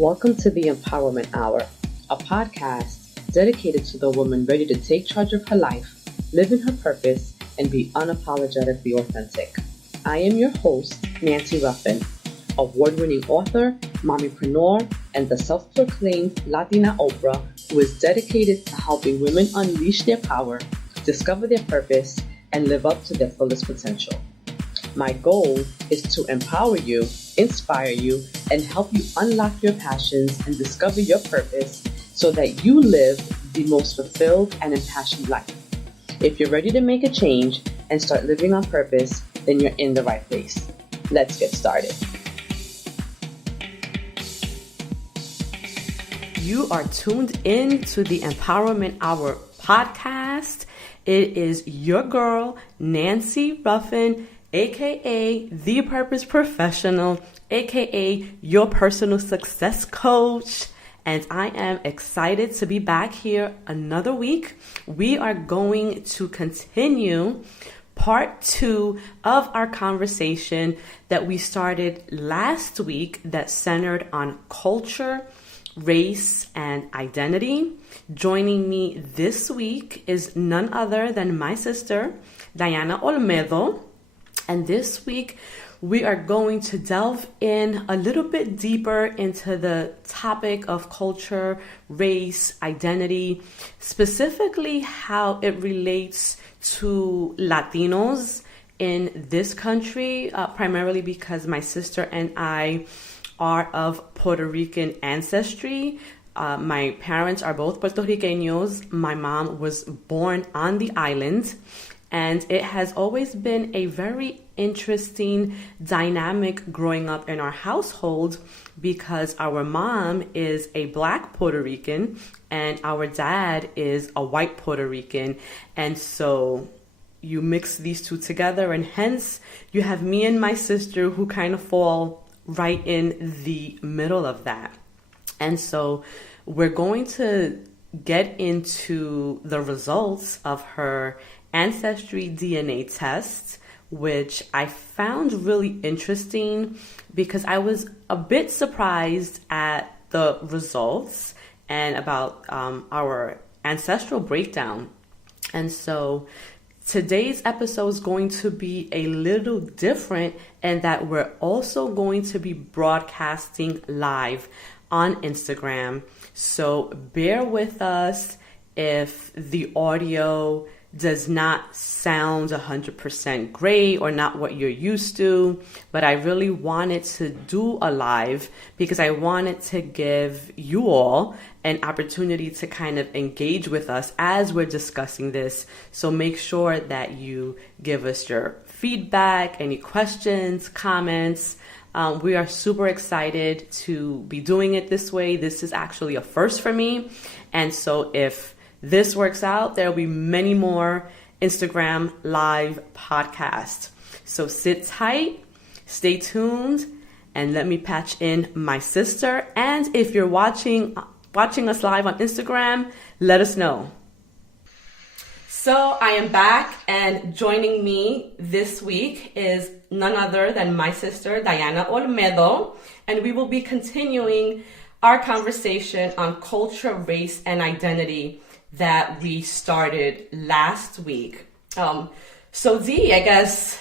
Welcome to the Empowerment Hour, a podcast dedicated to the woman ready to take charge of her life, live in her purpose, and be unapologetically authentic. I am your host, Nancy-Ruffin, award-winning author, mommypreneur, and the self-proclaimed Latina Oprah who is dedicated to helping women unleash their power, discover their purpose, and live up to their fullest potential. My goal is to empower you, inspire you, and help you unlock your passions and discover your purpose so that you live the most fulfilled and impassioned life. If you're ready to make a change and start living on purpose, then you're in the right place. Let's get started. You are tuned in to the Empowerment Hour podcast. It is your girl, Nancy Ruffin, aka The Purpose Professional, aka your personal success coach. And I am excited to be back here another week. We are going to continue part 2 of our conversation that we started last week that centered on culture, race, and identity. Joining me this week is none other than my sister, Diana Olmedo. And this week, we are going to delve in a little bit deeper into the topic of culture, race, identity, specifically how it relates to Latinos in this country, primarily because my sister and I are of Puerto Rican ancestry. My parents are both Puerto Ricanos. My mom was born on the island. And it has always been a very interesting dynamic growing up in our household because our mom is a Black Puerto Rican and our dad is a white Puerto Rican. And so you mix these two together and hence you have me and my sister who kind of fall right in the middle of that. And so we're going to get into the results of her ancestry DNA test, which I found really interesting because I was a bit surprised at the results and about our ancestral breakdown. And so today's episode is going to be a little different in that we're also going to be broadcasting live on Instagram. So bear with us if the audio does not sound 100% great or not what you're used to, but I really wanted to do a live because I wanted to give you all an opportunity to kind of engage with us as we're discussing this. So make sure that you give us your feedback, any questions, comments. We are super excited to be doing it this way. This is actually a first for me. And so if this works out, there will be many more Instagram live podcasts. So sit tight, stay tuned, and let me patch in my sister. And if you're watching us live on Instagram, let us know. So I am back, and joining me this week is none other than my sister, Diana Olmedo, and we will be continuing our conversation on culture, race, and identity that we started last week. So Dee, I guess,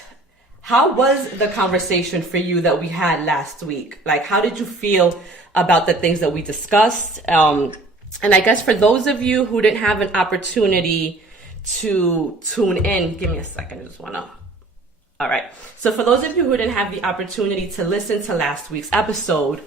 how was the conversation for you that we had last week? Like, how did you feel about the things that we discussed? And I guess for those of you who didn't have an opportunity to tune in, give me a second, I just wanna. All right. So for those of you who didn't have the opportunity to listen to last week's episode,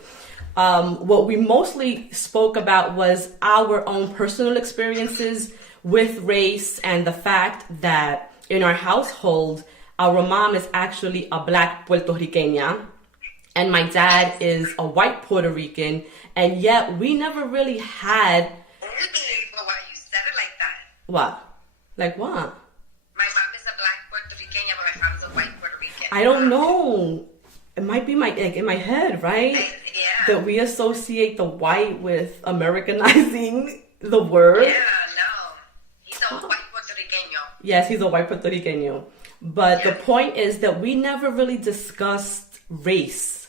what we mostly spoke about was our own personal experiences with race and the fact that in our household, our mom is actually a Black Puerto Riqueña and my dad is a white Puerto Rican, and yet we never really had. But why you said it like that? What? Like what? My mom is a Black Puerto Riqueña, but my mom's a white Puerto Rican. I don't know. It might be in my head, right? Yeah. That we associate the white with Americanizing the word. Yeah, no. He's a white Puerto Riqueño. Yes, he's a white Puerto Rican. But the point is that we never really discussed race.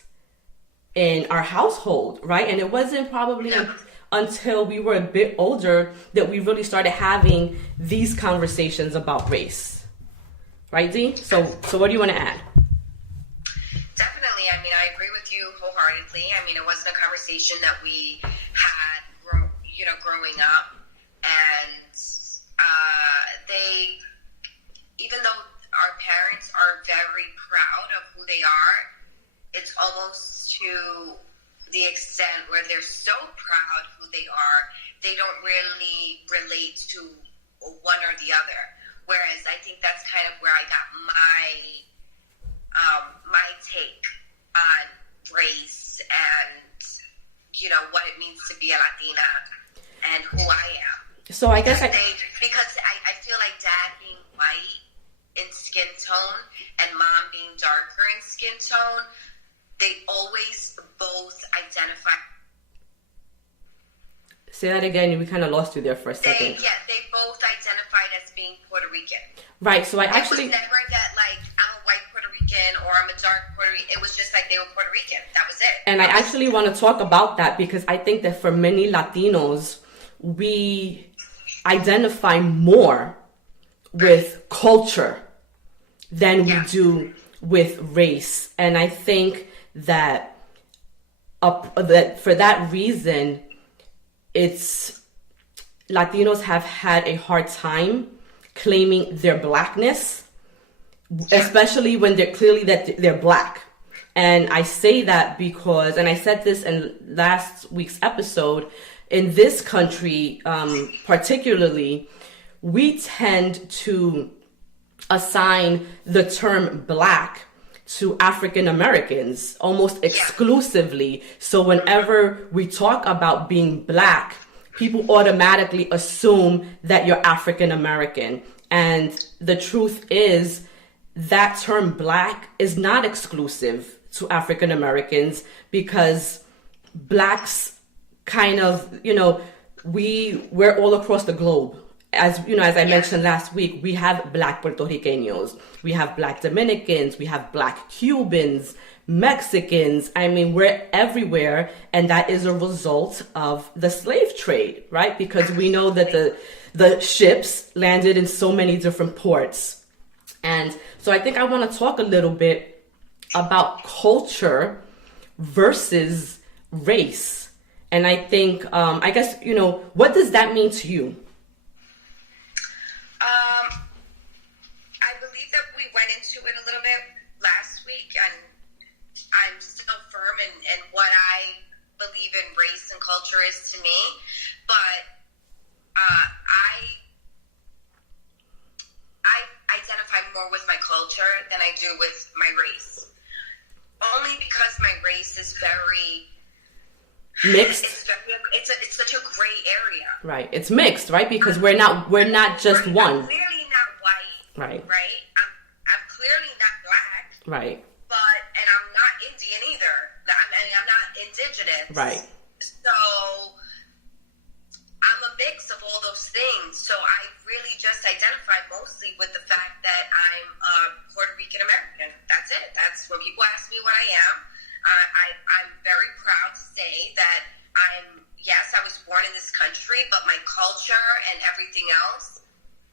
in our household, right? And it wasn't probably until we were a bit older that we really started having these conversations about race. Right, Dee? So what do you want to add? Definitely. I mean, I agree with you wholeheartedly. I mean, it wasn't a conversation that we had, growing up. And they, even though our parents are very proud of who they are, it's almost to the extent where they're so proud who they are, they don't really relate to one or the other. Whereas I think that's kind of where I got my take on race and, what it means to be a Latina and who I am. So I guess because I feel like dad being white in skin tone and mom being darker in skin tone, they always both identify. Say that again. We kind of lost you there for a second. They both identified as being Puerto Rican. Right. So It was never that like I'm a white Puerto Rican or I'm a dark Puerto Rican. It was just like they were Puerto Rican. That was it. And I actually want to talk about that because I think that for many Latinos, we identify more with culture than we do with race. And I think that for that reason, Latinos have had a hard time claiming their blackness, especially when they're clearly that they're black. And I say that because, and I said this in last week's episode, in this country, particularly, we tend to assign the term black to African Americans almost exclusively. So whenever we talk about being black, people automatically assume that you're African American. And the truth is that term black is not exclusive to African Americans because blacks kind of, we're all across the globe. As I mentioned last week, we have black Puerto Ricanos, we have black Dominicans, we have black Cubans, Mexicans. I mean, we're everywhere. And that is a result of the slave trade, right? Because we know that the ships landed in so many different ports. And so I think I want to talk a little bit about culture versus race. And I think, what does that mean to you? I believe that we went into it a little bit last week, and I'm still firm in what I believe in race and culture is to me. But I identify more with my culture than I do with my race. Only because my race is very mixed. It's such a gray area. Right. It's mixed, right? Because we're not just one. I'm clearly not white. Right. Right. I'm clearly not black. Right. And I'm not Indian either. I'm not indigenous. Right. So I'm a mix of all those things. So I really just identify mostly with the fact that I'm a Puerto Rican American. That's it. That's when people ask me what I am. I'm very proud to say that I was born in this country, but my culture and everything else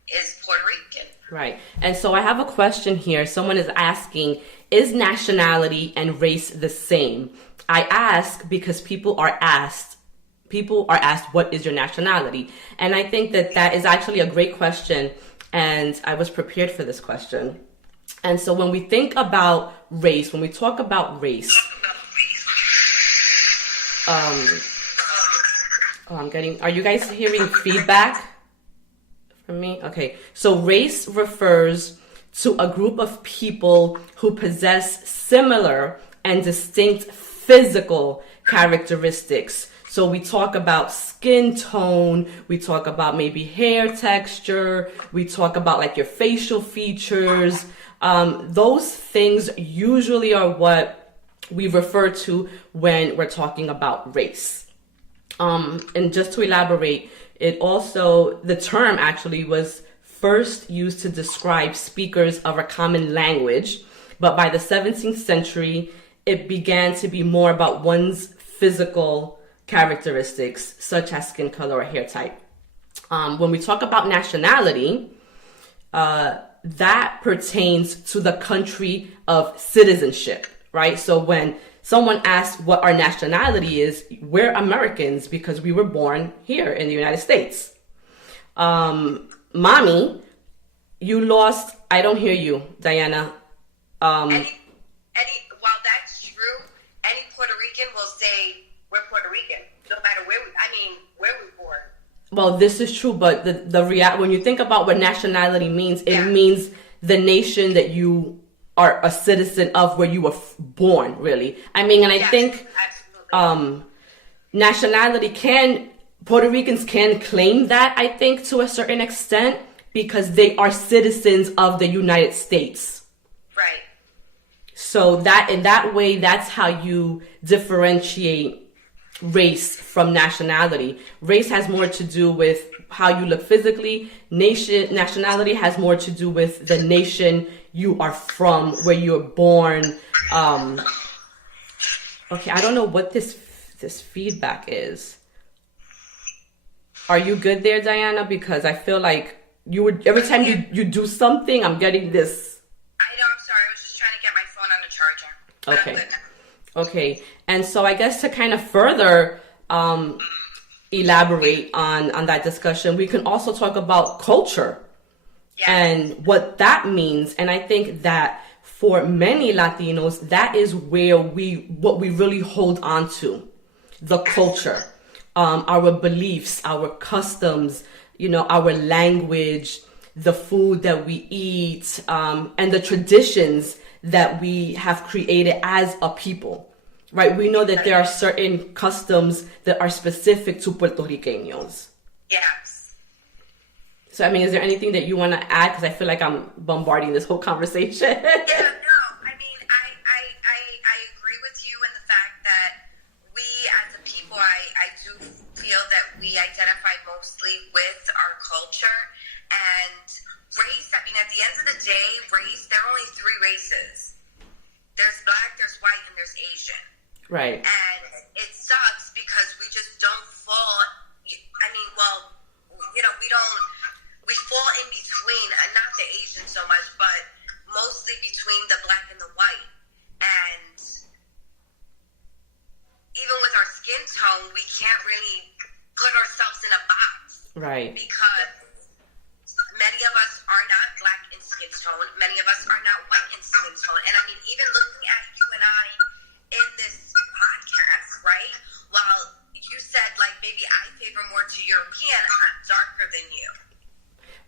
is Puerto Rican. Right. And so I have a question here. Someone is asking, is nationality and race the same? I ask because people are asked, what is your nationality? And I think that is actually a great question. And I was prepared for this question. And so when we think about race, when we talk about race, are you guys hearing feedback from me? Okay. So race refers to a group of people who possess similar and distinct physical characteristics. So we talk about skin tone, we talk about maybe hair texture, we talk about like your facial features. Those things usually are what we refer to when we're talking about race. And just to elaborate, the term actually was first used to describe speakers of a common language, but by the 17th century, it began to be more about one's physical characteristics, such as skin color or hair type. When we talk about nationality, that pertains to the country of citizenship, right? So when someone asks what our nationality is, we're Americans because we were born here in the United States. Mommy, you lost, I don't hear you, Diana. While that's true, any Puerto Rican will say we're Puerto Rican, no matter where where we born. Well, this is true, but when you think about what nationality means, it means the nation that you are a citizen of, where you were born, really. I mean, and I think nationality Puerto Ricans can claim that, I think, to a certain extent, because they are citizens of the United States. Right. So that in that way, that's how you differentiate race from nationality. Race has more to do with how you look physically. Nationality has more to do with the nation you are from, where you were born. Okay, I don't know what this feedback is. Are you good there, Diana? Because I feel like every time you do something, I'm getting this. I know, I'm sorry. I was just trying to get my phone on the charger. Okay. Okay. And so I guess to kind of further elaborate on that discussion, we can also talk about culture and what that means. And I think that for many Latinos, that is where what we really hold on to, the culture, our beliefs, our customs, our language, the food that we eat, and the traditions that we have created as a people, right? We know that there are certain customs that are specific to Puerto Ricanos. Yes. So, I mean, is there anything that you want to add? Because I feel like I'm bombarding this whole conversation. Yeah, no. I mean, I agree with you in the fact that we as a people, I do feel that we identify mostly with our culture and race. I mean, at the end of the day, there are only three races. There's black, there's white, and there's Asian. Right. And it sucks because we just don't fall. I mean, well, we fall in between, not the Asian so much, but mostly between the black and the white. And even with our skin tone, we can't really put ourselves in a box. Right. Because many of us are not black in skin tone. Many of us are not white in skin tone. And I mean, even looking at you and I in this podcast, right? While you said, like, maybe I favor more to European, I'm darker than you.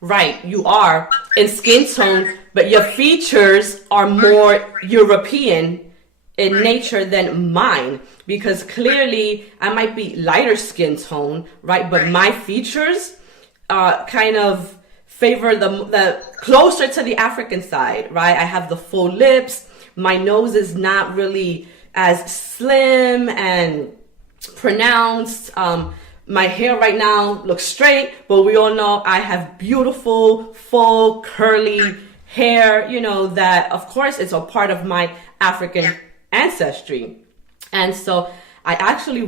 Right, you are in skin tone, but your features are more European in nature than mine, because clearly I might be lighter skin tone, right? But my features kind of favor the closer to the African side, right? I have the full lips. My nose is not really as slim and pronounced. My hair right now looks straight, but we all know I have beautiful, full, curly hair, that of course it's a part of my African ancestry. And so I actually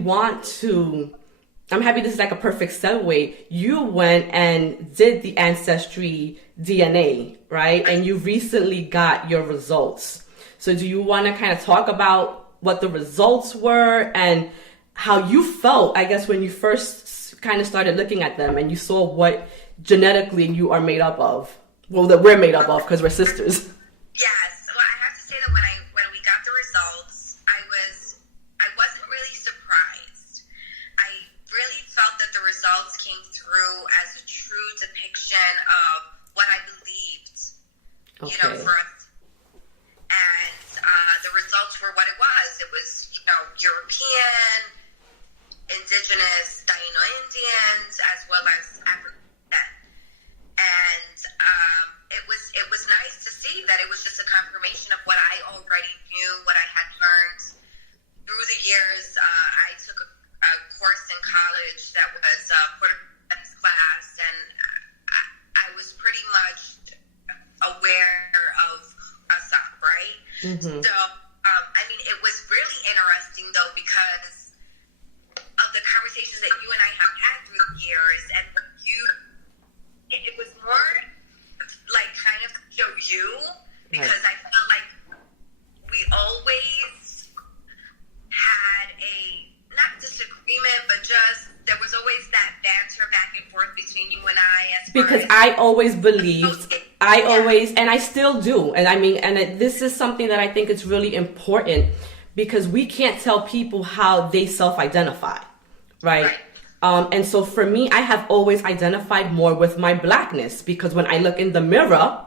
I'm happy this is like a perfect segue. You went and did the Ancestry DNA, right? And you recently got your results. So do you want to kind of talk about what the results were and how you felt, I guess, when you first kind of started looking at them and you saw what genetically you are made up of? Well, that we're made up of because we're sisters. Yes. Well, I have to say that when we got the results, I wasn't really surprised. I really felt that the results came through as a true depiction of what I believed, for us. And the results were what it was. It was, European, indigenous, Taino Indians, as well as African. And it was nice to see that it was just a confirmation of what I already knew, what I had learned through the years. I took a course in college that was a Puerto Rican class, and I was pretty much aware of ASAP, right? Mm-hmm. So, it was because of the conversations that you and I have had through the years, and it was more like kind of show you, because I felt like we always had a, not disagreement, but just, there was always that banter back and forth between you and I. Because I always believed, and I still do. And I mean, this is something that I think is really important, because we can't tell people how they self-identify, right? And so for me, I have always identified more with my blackness, because when I look in the mirror,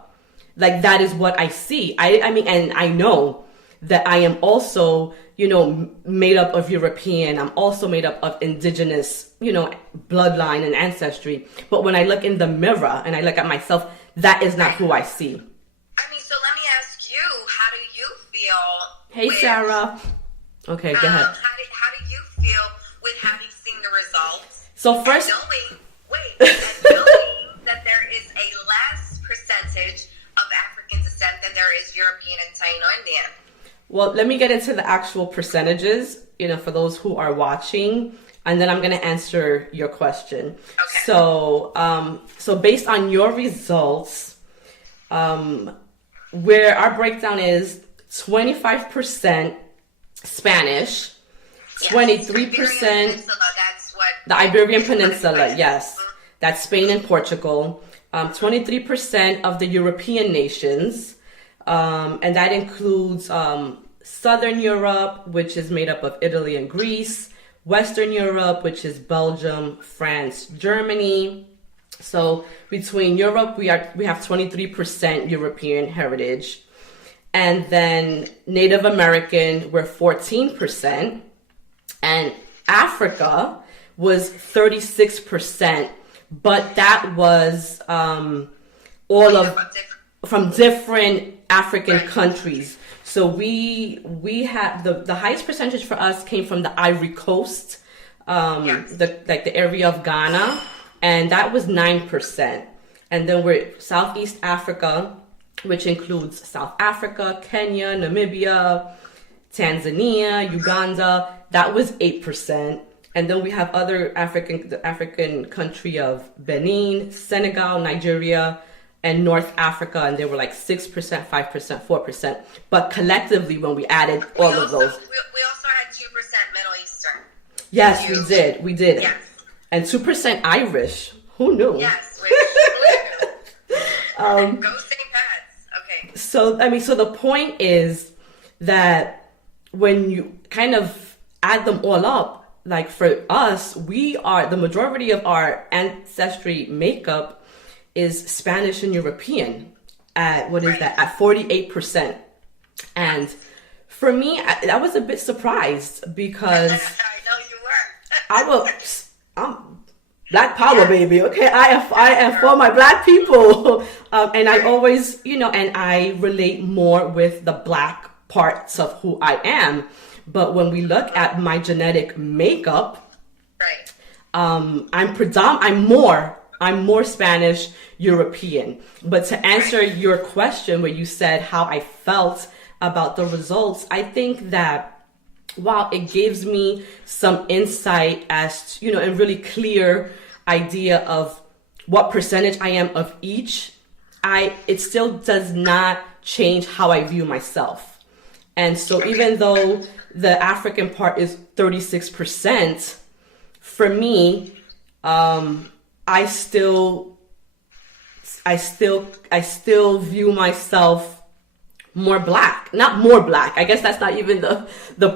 like, that is what I see. I mean, and I know that I am also, you know, made up of European. I'm also made up of indigenous, you know, bloodline and ancestry. But when I look in the mirror and I look at myself, that is not who I see. I mean, so let me ask you, how do you feel? Hey, Sarah. Okay, go ahead. How do you feel with having seen the results? So first, and knowing that there is a less percentage of African descent than there is European and Taino Indian. Well, let me get into the actual percentages, you know, for those who are watching, and then I'm going to answer your question. Okay. So based on your results, where our breakdown is 25% Spanish, 23%, the Iberian Peninsula, yes, that's Spain and Portugal, 23% of the European nations, and that includes Southern Europe, which is made up of Italy and Greece, Western Europe, which is Belgium, France, Germany. So between Europe, we have 23% European heritage. And then Native American, we're 14%. And Africa was 36%, but that was from different African countries. So we had the highest percentage for us came from the Ivory Coast, the area of Ghana, and that was 9%. And then we're Southeast Africa, which includes South Africa, Kenya, Namibia, Tanzania, Uganda. That was 8%. And then we have the African country of Benin, Senegal, Nigeria, and North Africa, and they were like 6%, 5%, 4%. But collectively, when we added all of those, we also had 2% Middle Eastern. Yes, we did. Yes. And 2% Irish. Who knew? Yes, who knew? Go St. Pat's. Okay. So the point is that when you kind of add them all up, like for us, the majority of our ancestry makeup is Spanish and European at, at 48%. And for me, I was a bit surprised, because I know you were. I'm Black power, baby. Okay, I am for my Black people. And I always, and I relate more with the Black parts of who I am. But when we look at my genetic makeup, right, I'm more Spanish European. But to answer your question, where you said how I felt about the results, I think that while it gives me some insight as to, and really clear idea of what percentage I am of each, it still does not change how I view myself. And so even though the African part is 36%, for me, I still view myself more Black, not more Black. I guess that's not even the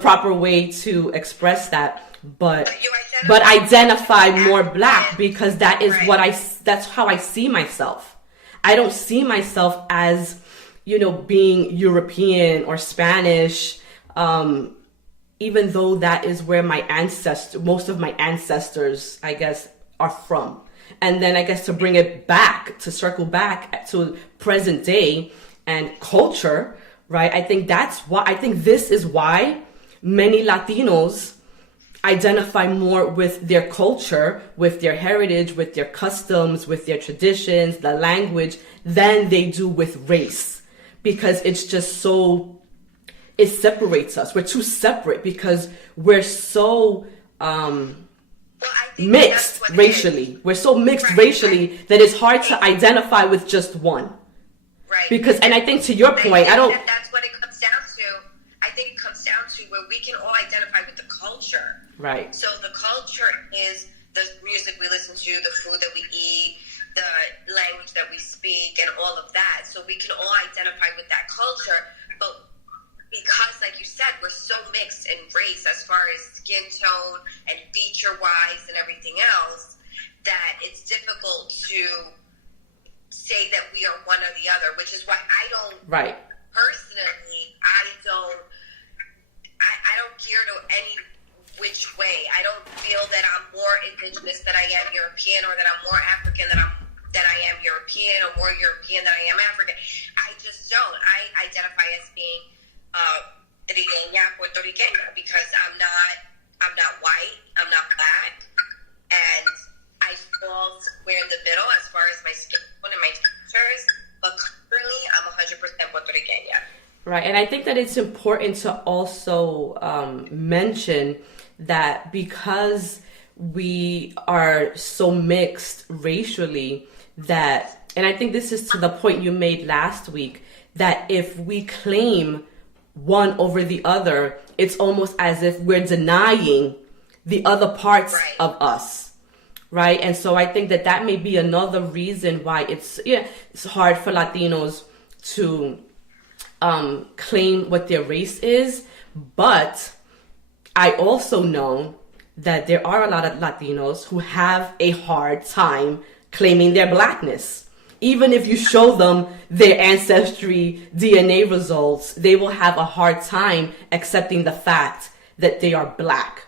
proper way to express that, but identify more Black, because that is that's how I see myself. I don't see myself as, being European or Spanish, even though that is where most of my ancestors, I guess, are from. And then I guess to circle back to present day and culture, right? I think this is why many Latinos identify more with their culture, with their heritage, with their customs, with their traditions, the language, than they do with race. Because it's just it separates us. We're too separate, because we're so mixed racially. We're so mixed racially that it's hard to identify with just one. Right. Because, and I think to your point, that's what it comes down to. I think it comes down to where we can all identify with the culture. Right. So the culture is the music we listen to, the food that we eat, the language that we speak, and all of that. So we can all identify with that culture. But because, like you said, we're so mixed in race as far as skin tone and feature-wise and everything else, that it's difficult to say that we are one or the other, which is why I don't, personally, I don't gear to any which way. I don't feel that I'm more indigenous than I am European, or that I'm more African than I am European, or more European than I am African. I just don't. I identify as being trigueña, Puerto Riqueña, because I'm not white, I'm not black, and I fall somewhere in the middle as far as my skin tone and my features, but currently I'm 100% Puerto Riqueña. Right, and I think that it's important to also mention that because we are so mixed racially, that, and I think this is to the point you made last week, that if we claim one over the other, it's almost as if we're denying the other parts of us, right? And so I think that may be another reason why it's hard for Latinos to claim what their race is. But I also know that there are a lot of Latinos who have a hard time claiming their blackness. Even if you show them their ancestry DNA results, they will have a hard time accepting the fact that they are black.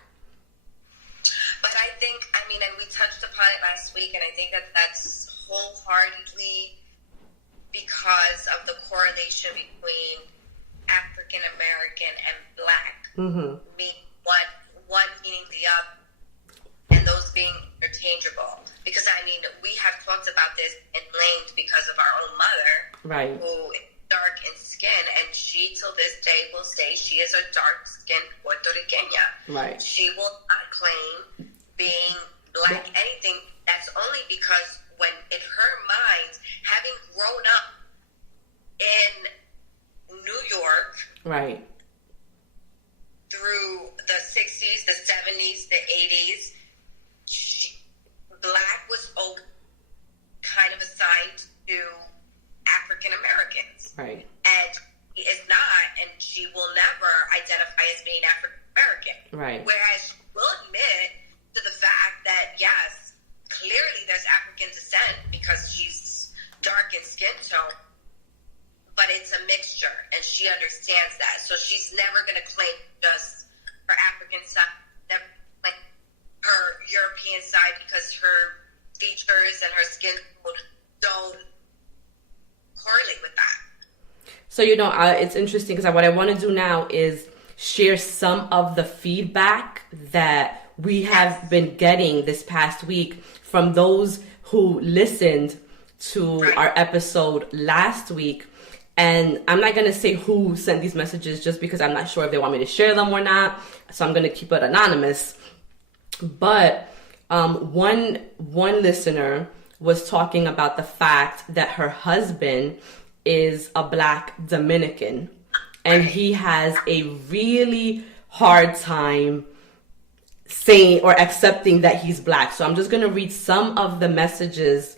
But I think, and we touched upon it last week, and I think that that's wholeheartedly because of the correlation between African American and black. Mm-hmm. One meaning the other, and those being interchangeable. Because, we have talked about this in length because of our own mother, who is dark in skin, and she, till this day, will say she is a dark-skinned Puerto Riqueña. Right. She will not claim being black anything. That's only because when, in her mind, having grown up in New York, through the 60s, the 70s, the 80s, black was kind of assigned to African Americans. Right. And she is not, and she will never identify as being African American. Right. Whereas she will admit to the fact that, yes, clearly there's African descent because she's dark in skin tone, but it's a mixture, and she understands that. So she's never going to claim just her African side, never claim her European side, because her features and her skin tone don't correlate with that. So, it's interesting because what I want to do now is share some of the feedback that we have been getting this past week from those who listened to our episode last week. And I'm not going to say who sent these messages just because I'm not sure if they want me to share them or not. So I'm going to keep it anonymous. But one listener was talking about the fact that her husband is a Black Dominican, and he has a really hard time saying or accepting that he's Black. So I'm just going to read some of the messages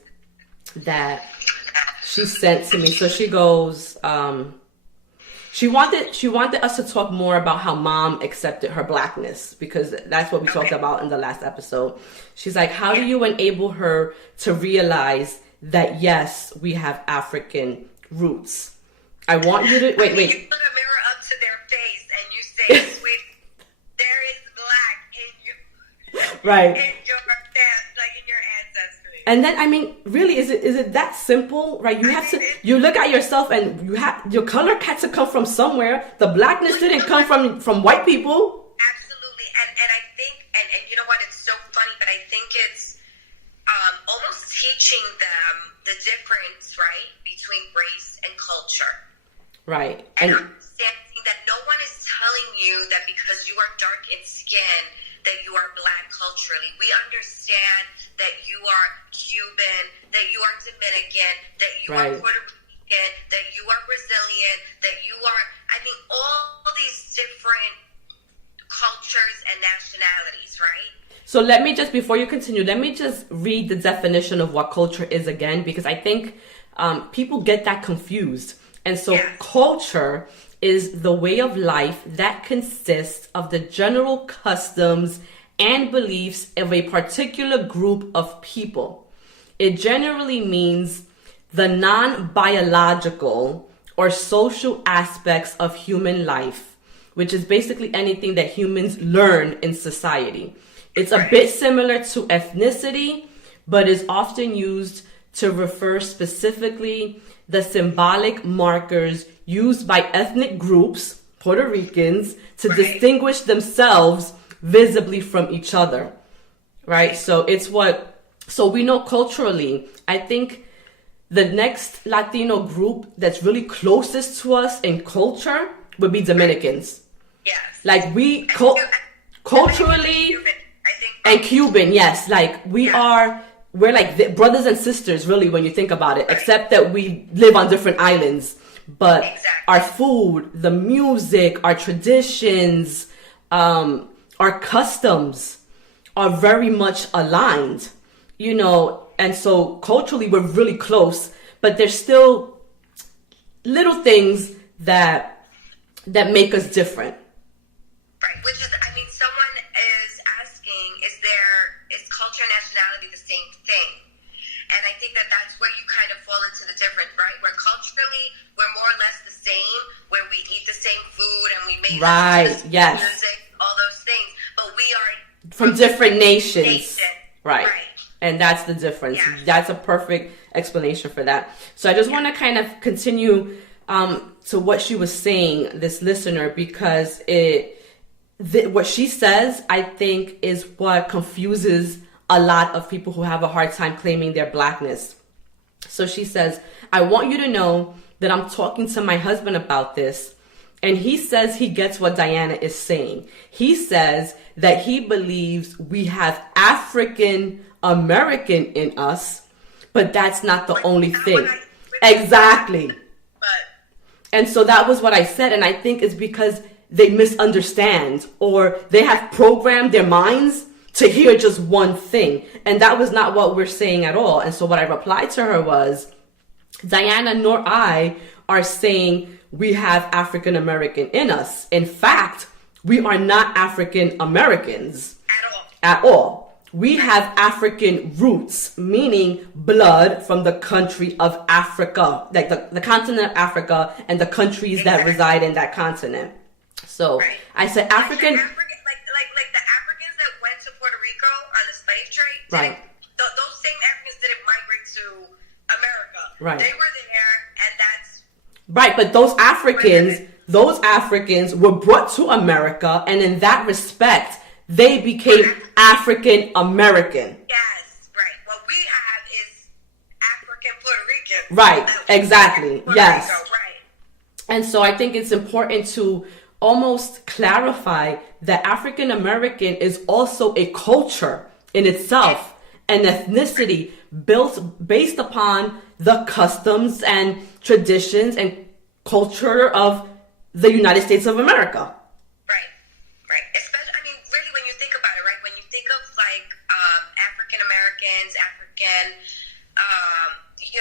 that she sent to me. So she goes, she wanted us to talk more about how mom accepted her Blackness, because that's what we talked about in the last episode. She's like, how do you enable her to realize that, yes, we have African roots? I want you to, wait. You put a mirror up to their face and you say, sweet, there is Black in you. Right. In your ancestry. And then, really, is it that simple, right? You look at yourself, and your color had to come from somewhere. The Blackness didn't come from white people. Absolutely. And I think, and you know what, it's so funny, but I think it's almost teaching them the difference, right, between race and culture. Right. And understanding that no one is telling you you that because you are dark in skin, that you are black culturally. We understand that you are Cuban, that you are Dominican, that you are Puerto Rican, that you are Brazilian, that you are, all these different cultures and nationalities, right? So let me just, before you continue, let me just read the definition of what culture is again, because I think people get that confused. And so culture is the way of life that consists of the general customs and beliefs of a particular group of people. It generally means the non-biological or social aspects of human life, which is basically anything that humans learn in society. It's a bit similar to ethnicity, but is often used to refer specifically the symbolic markers used by ethnic groups, Puerto Ricans, to distinguish themselves visibly from each other, right? So we know culturally, I think the next Latino group that's really closest to us in culture would be Dominicans. Yes. Like culturally, and Cuban, yes. Like we're like brothers and sisters, really, when you think about it, except that we live on different islands. But our food, the music, our traditions, our customs are very much aligned, and so culturally we're really close, but there's still little things that make us different. Right, which is, someone is asking, is culture and nationality the same thing? And I think that's where you kind of fall into the difference, right? Where culturally, we're more or less the same, where we eat the same food and we make music, all those things, but we are from different nations. Right. And that's the difference. Yeah. That's a perfect explanation for that. So I just want to kind of continue to what she was saying, this listener, because what she says, I think, is what confuses a lot of people who have a hard time claiming their blackness. So she says, I want you to know that I'm talking to my husband about this, and he says he gets what Diana is saying. He says that he believes we have African American in us, but that's not the only thing. Exactly. And so that was what I said, and I think it's because they misunderstand, or they have programmed their minds to hear just one thing. And that was not what we're saying at all. And so what I replied to her was, Diana nor I are saying we have African American in us. In fact, we are not African Americans at all. We have African roots, meaning blood from the country of Africa, like the continent of Africa and the countries that reside in that continent. So I said African, like the Africans that went to Puerto Rico on the slave trade. Those same Africans didn't migrate to America. Right. They were there, and that's right. But those Africans were brought to America, and in that respect, they became African American. Yes, right. What we have is African Puerto Rican. Right. Exactly. Yes. Rico, right. And so I think it's important to almost clarify that African American is also a culture in itself, an ethnicity based upon the customs and traditions and culture of the United States of America. Right. Especially, really, when you think about it, right? When you think of African Americans,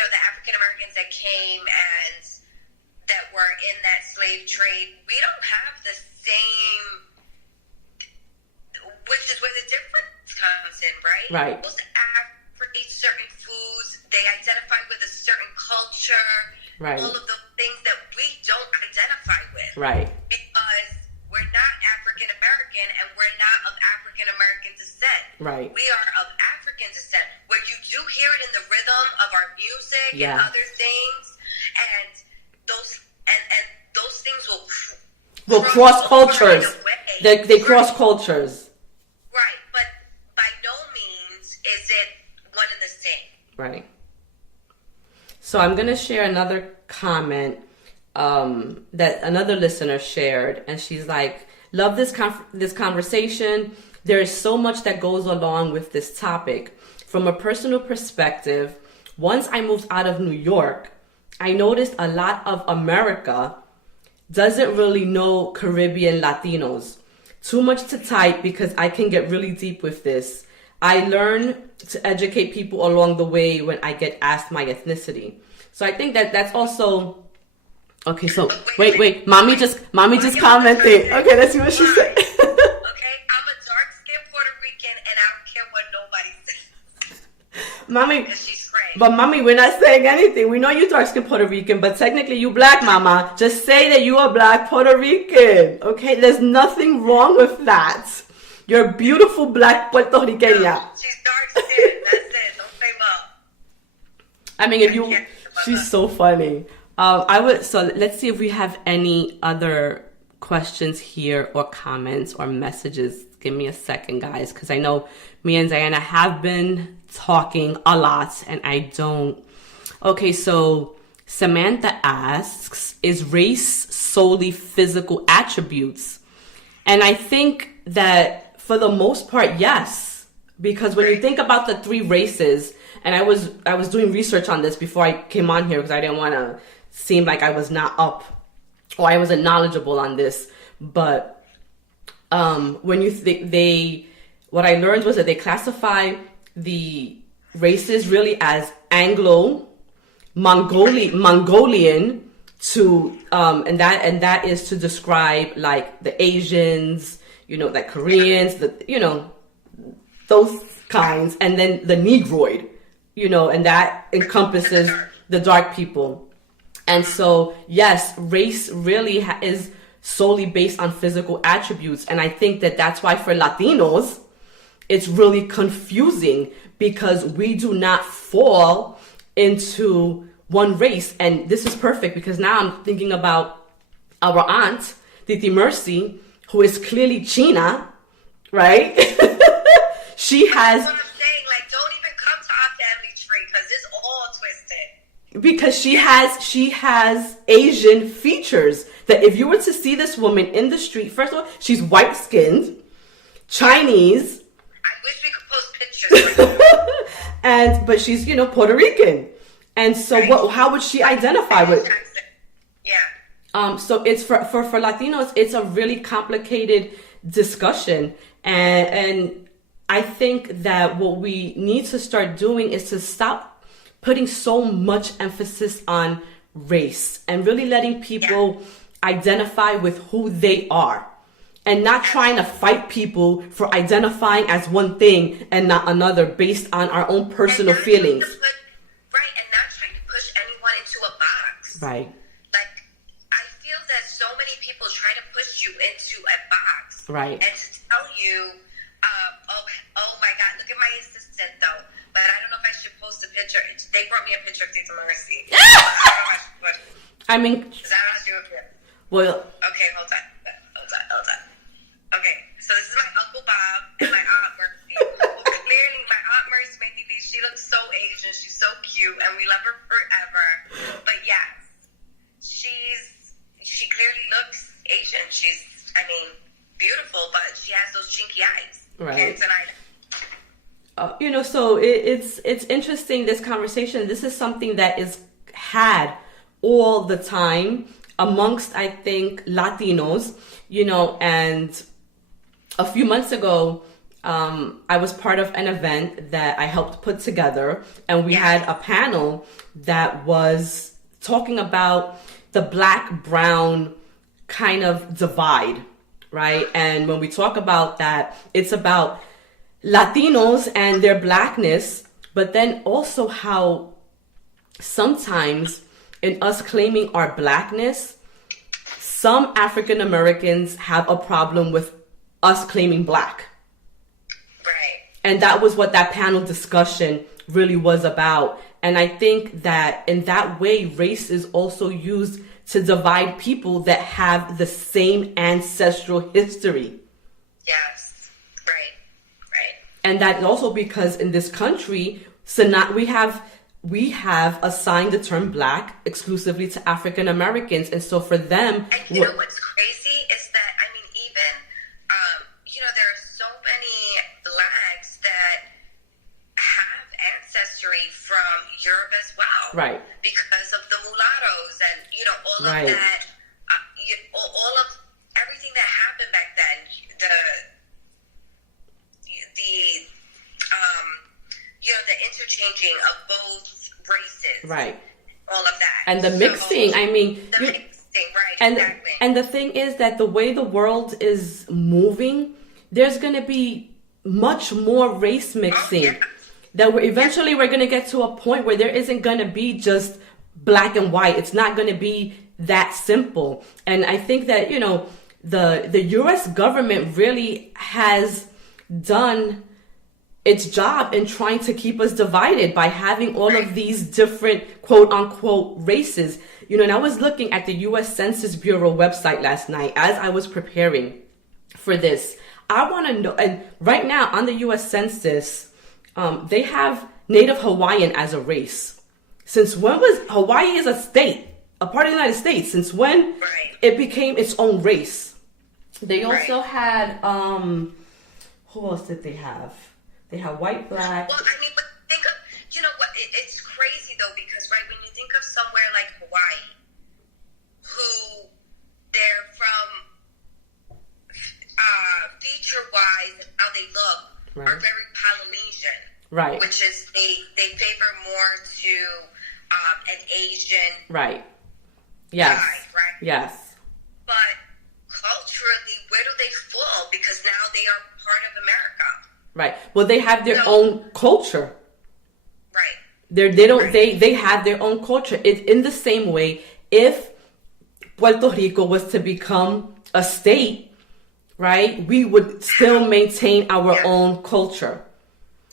the African Americans that came and that were in that slave trade, we don't have the same, which is where the difference comes in, right? Right. Most eat certain foods, they identify with a certain culture, right. All of those things that we don't identify with. Right. Because we're not African American and we're not of African American descent. Right. We are of African descent, where you do hear it in the rhythm of our music and other things, and those things will cross cultures. They cross cultures. Right, but by no means is it one and the same. Right. So I'm going to share another comment that another listener shared, and she's like, Love this conversation. There is so much that goes along with this topic. From a personal perspective, once I moved out of New York, I noticed a lot of America doesn't really know Caribbean Latinos. Too much to type because I can get really deep with this. I learn to educate people along the way when I get asked my ethnicity. So I think that's also okay. So wait, mommy just commented. Okay, let's see what she said. Okay, I'm a dark-skinned Puerto Rican, and I don't care what nobody says. Mommy, Because she's great. but mommy, we're not saying anything. We know you dark-skinned Puerto Rican, but technically you black, mama. Just say that you are black Puerto Rican. Okay, there's nothing wrong with that. You're a beautiful black Puerto Rican. No, she's dark-skinned. That's it. Don't say mom. I mean, if you, she's so funny. So let's see if we have any other questions here or comments or messages. Give me a second, guys, because I know me and Diana have been talking a lot and I don't. Okay, so Samantha asks, is race solely physical attributes? And I think that for the most part, yes, because when you think about the three races, and I was doing research on this before I came on here because I didn't want to seem like I was not up or I wasn't knowledgeable on this. But when you what I learned was that they classify the races really as Anglo, Mongolian to and that is to describe like the Asians, like Koreans, those kinds, and then the Negroid, and that encompasses the dark people. And so, yes, race really is solely based on physical attributes. And I think that that's why for Latinos, it's really confusing because we do not fall into one race. And this is perfect because now I'm thinking about our aunt, Titi Mercy, who is clearly China, right? She has... That's what I'm saying. Like, don't even come to our family tree because it's all twisted. Because she has Asian features that if you were to see this woman in the street, first of all, she's white-skinned, Chinese. I wish we could post pictures. But she's, Puerto Rican. And so Right. how would she identify with? Yeah. So it's for Latinos, it's a really complicated discussion. And I think that what we need to start doing is to stop putting so much emphasis on race and really letting people identify with who they are and not trying to fight people for identifying as one thing and not another based on our own personal feelings. And not trying to push anyone into a box. Right. Like, I feel that so many people try to push you into a box. Right. And to tell you, oh my God, look at my assistant though. But I don't know if I should post a picture. They brought me a picture of Tita Mercy. I don't know if I should put it. I mean, Is that how I do it? well, Okay, hold on. Okay, so this is my Uncle Bob and my Aunt Mercy. Clearly, my Aunt Mercy, my Titi, she looks so Asian. She's so cute, and we love her forever. But yes, she clearly looks Asian. She's, beautiful, but she has those chinky eyes. Right. Can't deny that. So it's interesting, this conversation. This is something that is had all the time amongst, I think, Latinos, and a few months ago, I was part of an event that I helped put together, and we had a panel that was talking about the black-brown kind of divide, right? And when we talk about that, it's about Latinos and their blackness, but then also how sometimes in us claiming our blackness, some African Americans have a problem with us claiming black. Right. And that was what that panel discussion really was about. And I think that in that way, race is also used to divide people that have the same ancestral history. Yes. Right. And that also because in this country, so not we have assigned the term black exclusively to African Americans. And so for them... And you know what's crazy is that, even Right. Because of the mulattoes and, you know, all Right. of that, all of everything that happened back then, you know, the interchanging of both races. Right. All of that. And the mixing, I mean... The mixing, right, and, exactly. And the thing is that the way the world is moving, there's going to be much more race mixing. Oh, yeah. That eventually we're going to get to a point where there isn't going to be just black and white. It's not going to be that simple. And I think that, you know, the U.S. government really has done its job in trying to keep us divided by having all of these different quote unquote races. You know, and I was looking at the U.S. Census Bureau website last night as I was preparing for this. I want to know, and right now on the U.S. Census, they have Native Hawaiian as a race. Since when was Hawaii is a state, a part of the United States? Since when it became its own race? They also had, who else did they have? They have white, black. Well, I mean, but think of, you know what, it's crazy though, because, right, when you think of somewhere like Hawaii, who they're from, feature-wise, how they look, are very Polynesian. Right. Which is, they favor more to an Asian Yes. guy, right? Yes. But culturally, where do they fall? Because now they are part of America. Right. Well, they have their own culture. Right. They have their own culture. It's in the same way, if Puerto Rico was to become a state, right, we would still maintain our own culture.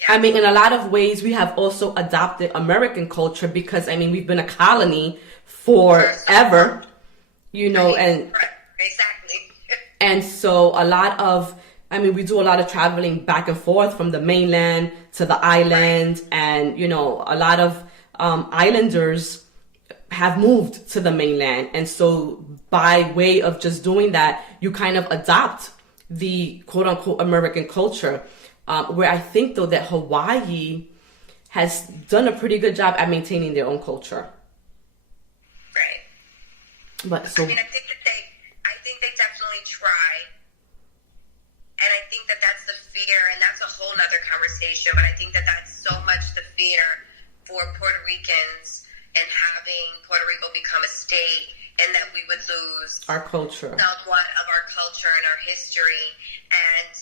I mean, in a lot of ways, we have also adopted American culture because, I mean, we've been a colony forever, you know, and exactly. And so a lot of, I mean, we do a lot of traveling back and forth from the mainland to the island, and, you know, a lot of islanders have moved to the mainland. And so by way of just doing that, you kind of adopt the quote unquote American culture. Where I think, though, that Hawaii has done a pretty good job at maintaining their own culture. Right. But so, I mean, I think they definitely try, and I think that that's the fear, and that's a whole nother conversation. But I think that that's so much the fear for Puerto Ricans and having Puerto Rico become a state, and that we would lose our culture, somewhat of our culture and our history, and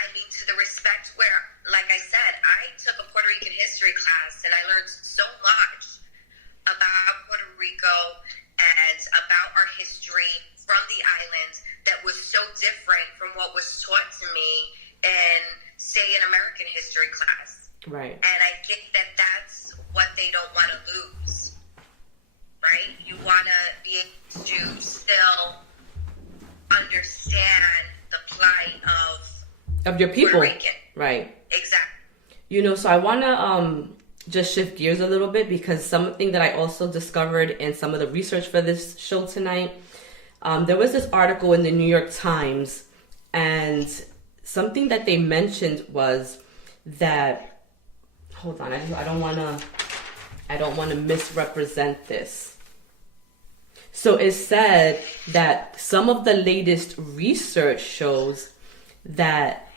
I mean, to the respect where, like I said, I took a Puerto Rican history class and I learned so much about Puerto Rico and about our history from the island that was so different from what was taught to me in, say, an American history class. Right. And I think that that's what they don't want to lose, right? You want to be able to still understand the plight of your people. Right. Exactly. You know, so I want to just shift gears a little bit, because something that I also discovered in some of the research for this show tonight, there was this article in the New York Times, and something that they mentioned was that, hold on, I don't want to misrepresent this. So it said that some of the latest research shows that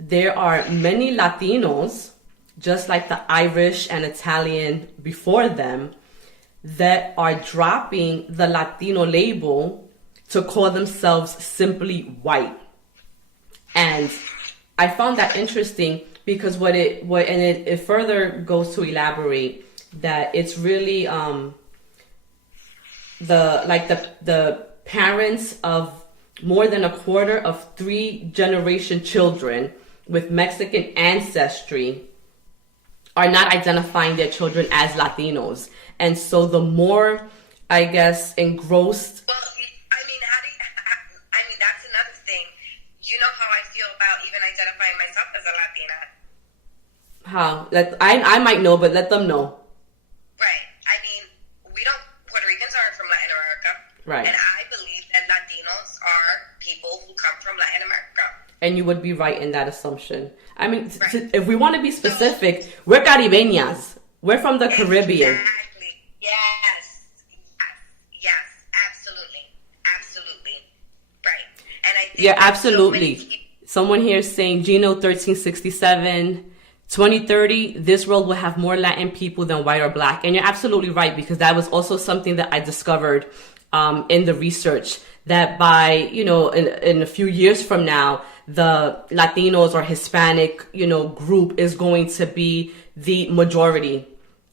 there are many Latinos, just like the Irish and Italian before them, that are dropping the Latino label to call themselves simply white. And I found that interesting because it further goes to elaborate that it's really the parents of more than a quarter of 3-generation children with Mexican ancestry are not identifying their children as Latinos. And so the more, I guess, engrossed... Well, I mean, that's another thing. You know how I feel about even identifying myself as a Latina. How? I might know, but let them know. Right. I mean, Puerto Ricans aren't from Latin America. Right. And I believe that Latinos are people who come from Latin America. And you would be right in that assumption. I mean, if we want to be specific, we're Caribeñas. We're from the Caribbean. Yes. Yes. Absolutely. Absolutely. Right. And I think Yeah, that so absolutely. many people, Someone here is saying Gino 1367, 2030, this world will have more Latin people than white or black. And you're absolutely right, because that was also something that I discovered in the research, that by, in a few years from now, the Latinos or Hispanic, group is going to be the majority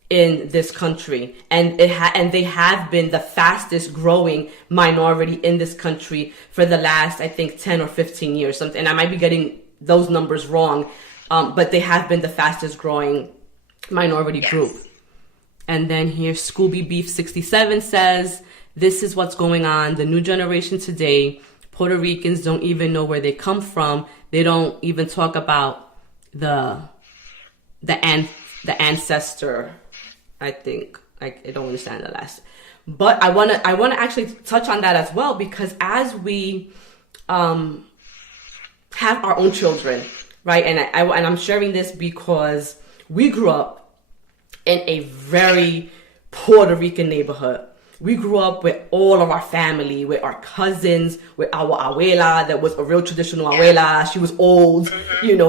in this country, and they have been the fastest growing minority in this country for the last, I think, 10 or 15 years, something. And I might be getting those numbers wrong, but they have been the fastest growing minority group. And then here, Scooby Beef 67 says, this is what's going on. The new generation today, Puerto Ricans don't even know where they come from. They don't even talk about the ancestor. I think I don't understand the last, but I want to actually touch on that as well, because as we have our own children, right? And I'm sharing this because we grew up in a very Puerto Rican neighborhood. We grew up with all of our family, with our cousins, with our abuela that was a real traditional abuela. She was old,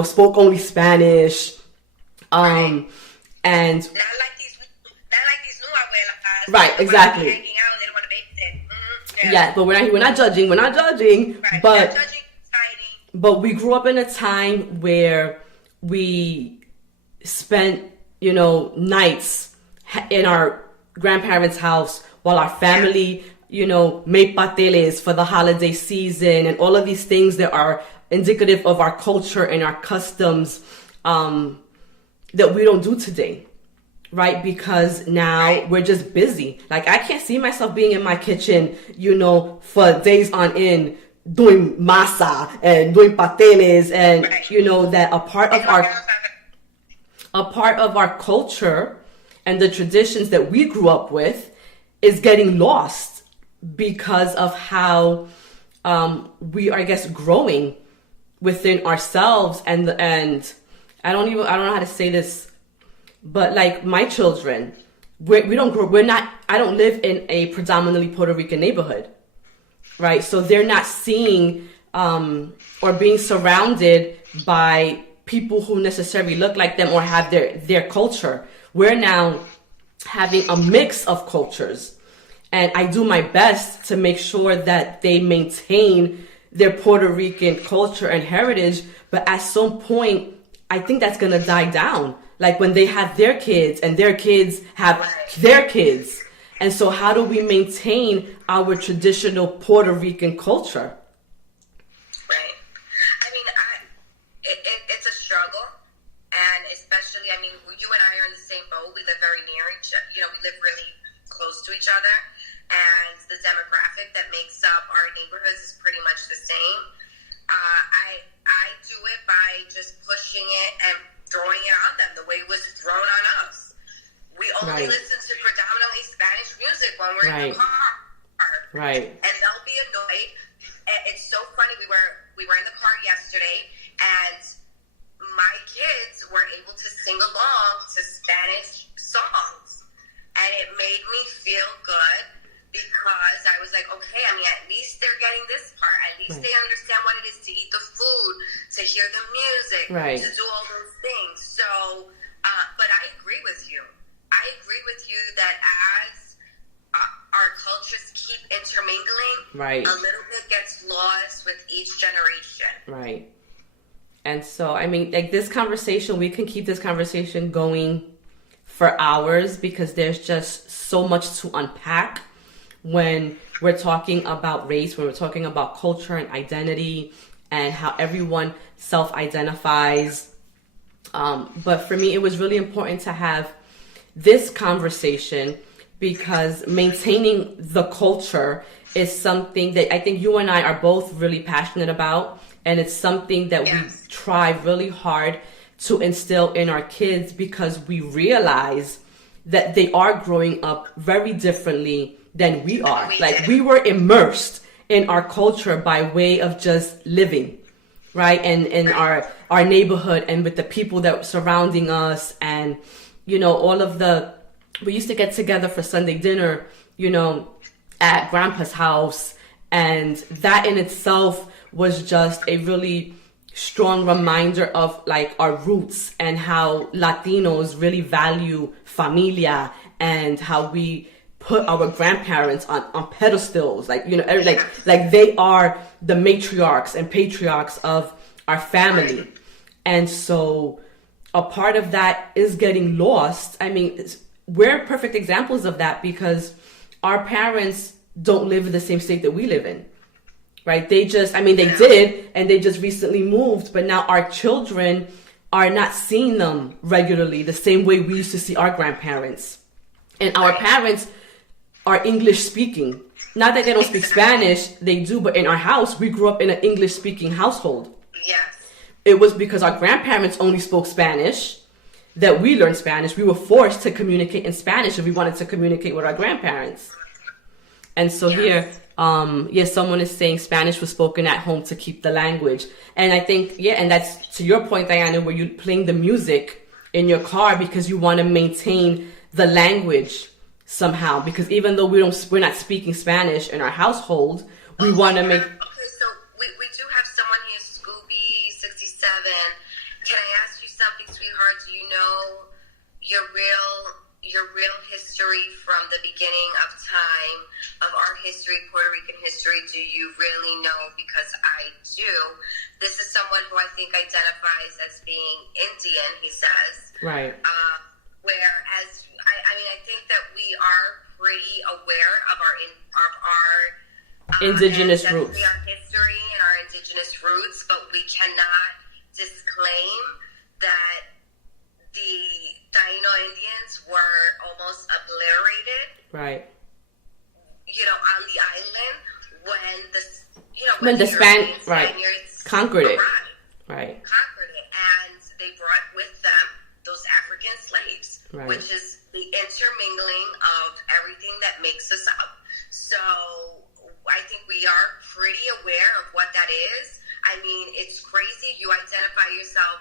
spoke only Spanish, and right, exactly. Hanging out, they don't want to babysit. Yeah, but we're not judging. We're not judging. Right. But We're not judging society. But we grew up in a time where we spent, nights in our grandparents' house while our family, made pateles for the holiday season, and all of these things that are indicative of our culture and our customs that we don't do today. Right? Because now we're just busy. Like, I can't see myself being in my kitchen, for days on end doing masa and doing pasteles, and, that a part of our culture and the traditions that we grew up with is getting lost because of how we are, I guess, growing within ourselves. And I don't know how to say this, but like my children, we don't grow. I don't live in a predominantly Puerto Rican neighborhood, right? So they're not seeing or being surrounded by people who necessarily look like them or have their culture. We're now having a mix of cultures, and I do my best to make sure that they maintain their Puerto Rican culture and heritage. But at some point, I think that's gonna die down. Like when they have their kids and their kids have their kids. And so how do we maintain our traditional Puerto Rican culture? Right. I mean, it's a struggle. And especially, you and I are in the same boat. We live very near each other. We live really close to each other. And the demographic that makes up our neighborhoods is pretty much the same. I do it by just pushing it and throwing it on them the way it was thrown on us. We only listen to predominantly Spanish music when we're in the car. Right. And they'll be annoyed. It's so funny. We were in the car yesterday, and my kids were able to sing along to Spanish songs. And it made me feel good, because I was like, okay, at least they're getting this part. At least they understand what it is to eat the food, to hear the music, to do all those things. So, but I agree with you. I agree with you that as our cultures keep intermingling, a little bit gets lost with each generation. Right. And so, like this conversation, we can keep this conversation going for hours, because there's just so much to unpack when we're talking about race, when we're talking about culture and identity and how everyone self-identifies. But for me, it was really important to have this conversation, because maintaining the culture is something that I think you and I are both really passionate about. And it's something that we try really hard to instill in our kids, because we realize that they are growing up very differently than we are. Like, we were immersed in our culture by way of just living, right? And in our neighborhood, and with the people that were surrounding us, and all of the we used to get together for Sunday dinner, at Grandpa's house. And that in itself was just a really strong reminder of like our roots and how Latinos really value familia and how we put our grandparents on pedestals. Like, like they are the matriarchs and patriarchs of our family. And so a part of that is getting lost. I mean, we're perfect examples of that because our parents don't live in the same state that we live in, right? They did, and they just recently moved, but now our children are not seeing them regularly the same way we used to see our grandparents. And our parents are English speaking. Not that they don't speak Spanish, they do, but in our house, we grew up in an English speaking household. Yes. It was because our grandparents only spoke Spanish that we learned Spanish. We were forced to communicate in Spanish if we wanted to communicate with our grandparents. And so here, someone is saying Spanish was spoken at home to keep the language. And I think, and that's to your point, Diana, where you're playing the music in your car because you want to maintain the language somehow. Because even though we're not speaking Spanish in our household, we want to make... Okay, so we do have someone here, Scooby67. Can I ask you something, sweetheart? Do you know your real history from the beginning of time, of our history, Puerto Rican history? Do you really know? Because I do. This is someone who I think identifies as being Indian, he says. Right. Whereas, I think that we are pretty aware of our indigenous roots. Our history and our indigenous roots, but we cannot disclaim that the Taino Indians were almost obliterated. Right. On the island when the Spaniards conquered it. Right. Conquered it, and they brought with them those African slaves, right, which is the intermingling of everything that makes us up. So I think we are pretty aware of what that is. I mean, it's crazy. You identify yourself.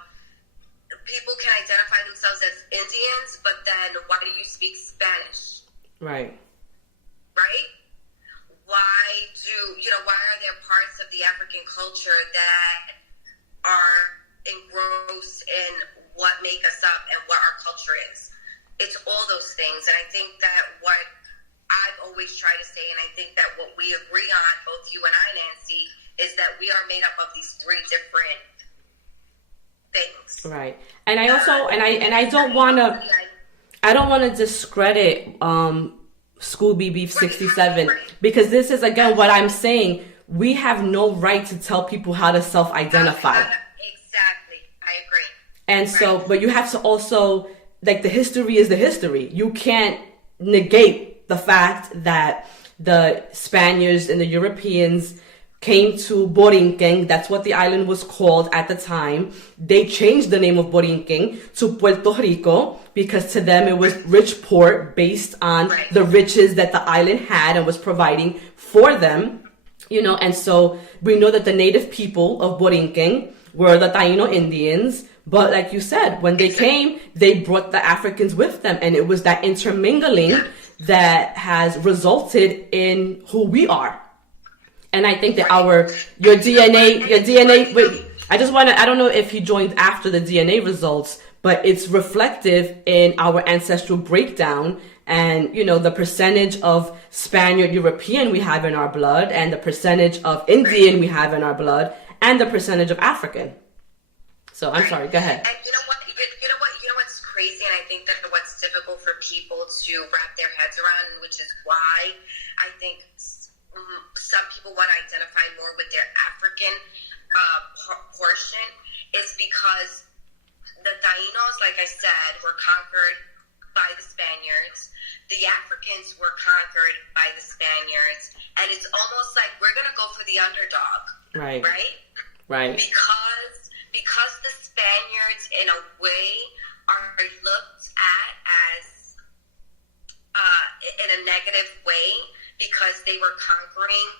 People can identify themselves as Indians, but then why do you speak Spanish? Right. Right? Why are there parts of the African culture that are engrossed in what make us up and what our culture is? It's all those things. And I think that what I've always tried to say, and I think that what we agree on, both you and I, Nancy, is that we are made up of these three different things. Right. And I also, I don't want to discredit Scooby Beef 67 because this is, again, what I'm saying. We have no right to tell people how to self-identify. Exactly. I agree. And so, but you have to also, like, the history is the history. You can't negate the fact that the Spaniards and the Europeans came to Borinquen. That's what the island was called at the time. They changed the name of Borinquen to Puerto Rico because to them it was rich port based on the riches that the island had and was providing for them. And so we know that the native people of Borinquen were the Taino Indians. But like you said, when they came, they brought the Africans with them. And it was that intermingling that has resulted in who we are. And I think that your DNA, wait, I don't know if he joined after the DNA results, but it's reflective in our ancestral breakdown and, the percentage of Spaniard European we have in our blood and the percentage of Indian we have in our blood and the percentage of African. So I'm sorry, go ahead. And you know what's crazy, and I think that what's difficult for people to wrap their heads around, which is why I think some people want to identify more with their African portion, is because the Tainos, like I said, were conquered by the Spaniards. The Africans were conquered by the Spaniards. And it's almost like we're going to go for the underdog. Right. Right? Right. Because the Spaniards, in a way, are looked at as in a negative way because they were conquering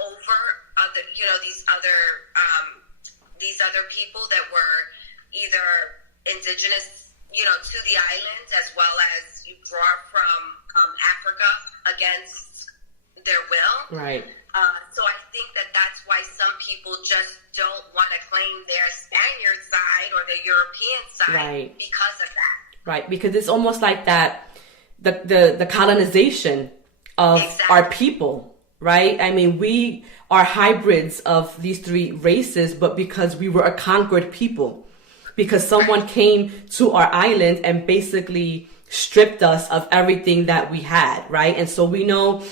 over other, these other people that were either indigenous to the islands, as well as you draw from Africa against their will. Right. So I think that's why some people just don't want to claim their Spaniard side or their European side, right, because of that. Right, because it's almost like that, the colonization of exactly. our people, right? I mean, we are hybrids of these three races, but because we were a conquered people, because someone came to our island and basically stripped us of everything that we had, right? And so we know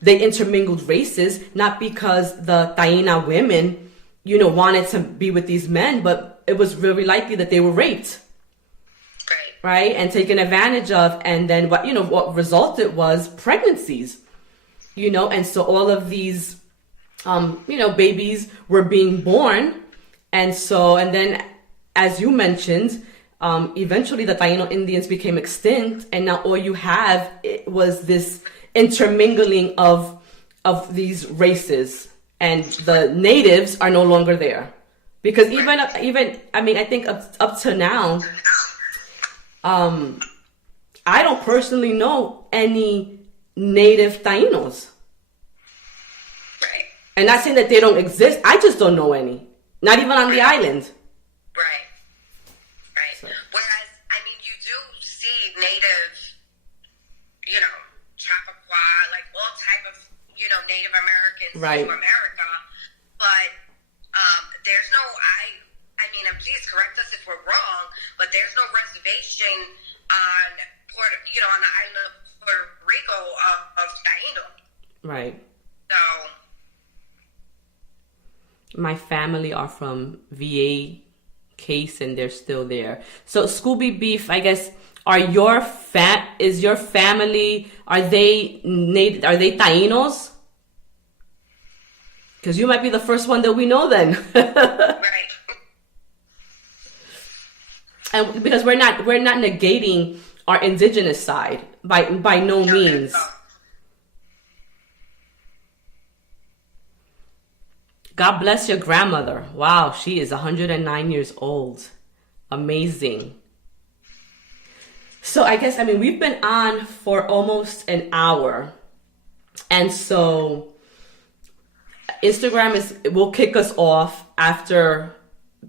they intermingled races, not because the Taína women, wanted to be with these men, but it was really likely that they were raped, right? And taken advantage of. And then what resulted was pregnancies, and so all of these, babies were being born. And then, as you mentioned, eventually the Taino Indians became extinct, and now all you have was this intermingling of these races, and the natives are no longer there. Because even I think up to now, I don't personally know any native Tainos. Right. And not saying that they don't exist, I just don't know any. Not even on the island. Right. So. Whereas, you do see native, Chappaqua, like all type of, Native Americans right. to America, but there's no, please correct us if we're wrong, but there's no reservation on on the island of Puerto Rico of Taíno. Right. So. My family are from VA case, and they're still there. So Scooby Beef, I guess, is your family, are they Taínos? Because you might be the first one that we know then. Right. And because we're not negating our indigenous side by no means. No. God bless your grandmother. Wow, she is 109 years old. Amazing. So I guess, we've been on for almost an hour. And so Instagram will kick us off after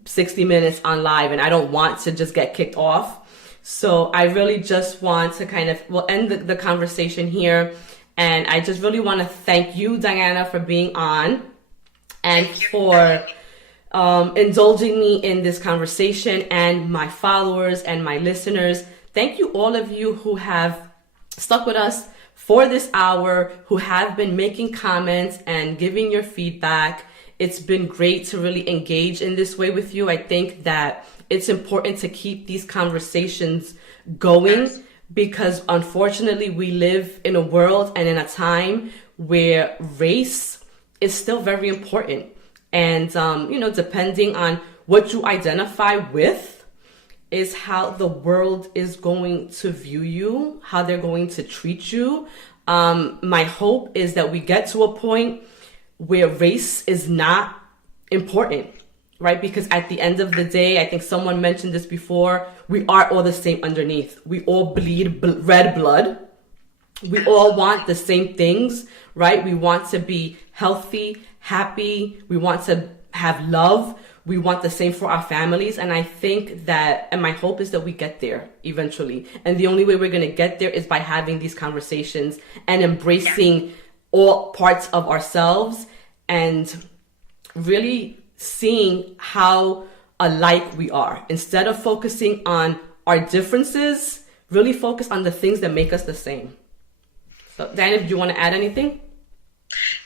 60 minutes on live, and I don't want to just get kicked off. So I really just want to we'll end the conversation here. And I just really want to thank you, Diana, for being on. And for indulging me in this conversation, and my followers and my listeners. Thank you, all of you who have stuck with us for this hour, who have been making comments and giving your feedback. It's been great to really engage in this way with you. I think that it's important to keep these conversations going, because unfortunately we live in a world and in a time where race is still very important. And, depending on what you identify with is how the world is going to view you, how they're going to treat you. My hope is that we get to a point where race is not important, right? Because at the end of the day, I think someone mentioned this before, we are all the same underneath. We all bleed red blood. We all want the same things, right? We want to be healthy, happy. We want to have love. We want the same for our families. And I think that, and my hope is that we get there eventually. And the only way we're going to get there is by having these conversations and embracing all parts of ourselves, and really seeing how alike we are. Instead of focusing on our differences, really focus on the things that make us the same. So, Diana, do you want to add anything?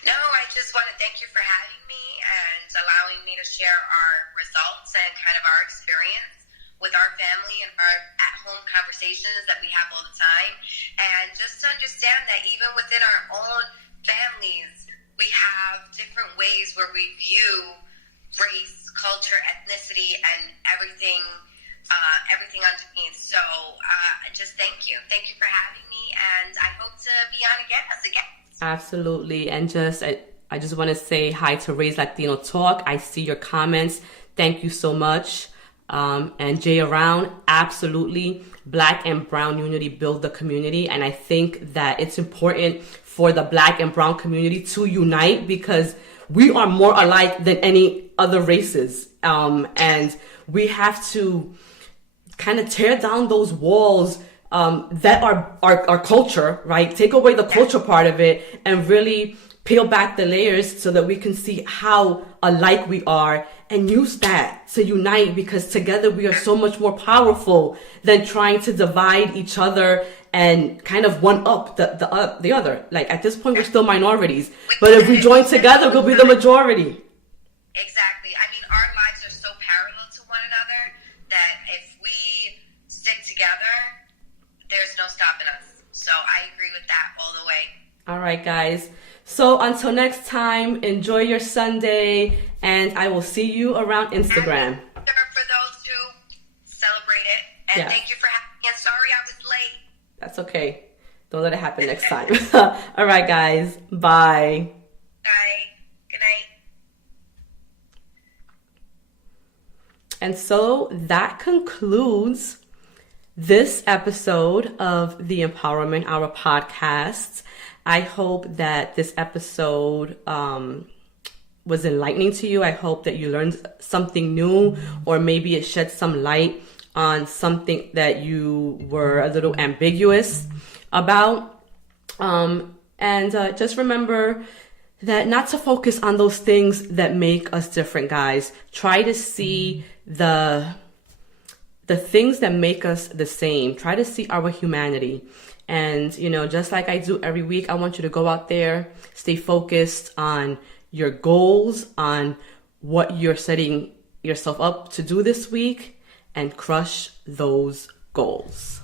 No, I just want to thank you for having me and allowing me to share our results and kind of our experience with our family and our at-home conversations that we have all the time. And just to understand that even within our own families, we have different ways where we view race, culture, ethnicity, and everything underneath. So just thank you. Thank you for having me, and I hope to be on again. Absolutely. And I just want to say hi to Raise Latino Talk. I see your comments. Thank you so much. and Jay around. Absolutely. Black and brown unity build the community. And I think that it's important for the black and brown community to unite because we are more alike than any other races. And we have to kind of tear down those walls that are our culture, right? Take away the culture part of it and really peel back the layers so that we can see how alike we are and use that to unite, because together we are so much more powerful than trying to divide each other and kind of one up the other. Like at this point, we're still minorities, but if we join together, we'll be the majority. Exactly. I mean, our lives are so parallel to one another that if we stick together, there's no stopping us. So I agree with that all the way. All right, guys. So until next time, enjoy your Sunday, and I will see you around Instagram. And for those who celebrate it, and thank you for having me. And sorry I was late. That's okay. Don't let it happen next time. All right, guys. Bye. Bye. Good night. And so that concludes this episode of the Empowerment Hour podcast. I hope that this episode was enlightening to you. I hope that you learned something new, or maybe it shed some light on something that you were a little ambiguous about. And just remember that not to focus on those things that make us different, guys. Try to see the things that make us the same. Try to see our humanity. And, you know, just like I do every week, I want you to go out there, stay focused on your goals, on what you're setting yourself up to do this week, and crush those goals.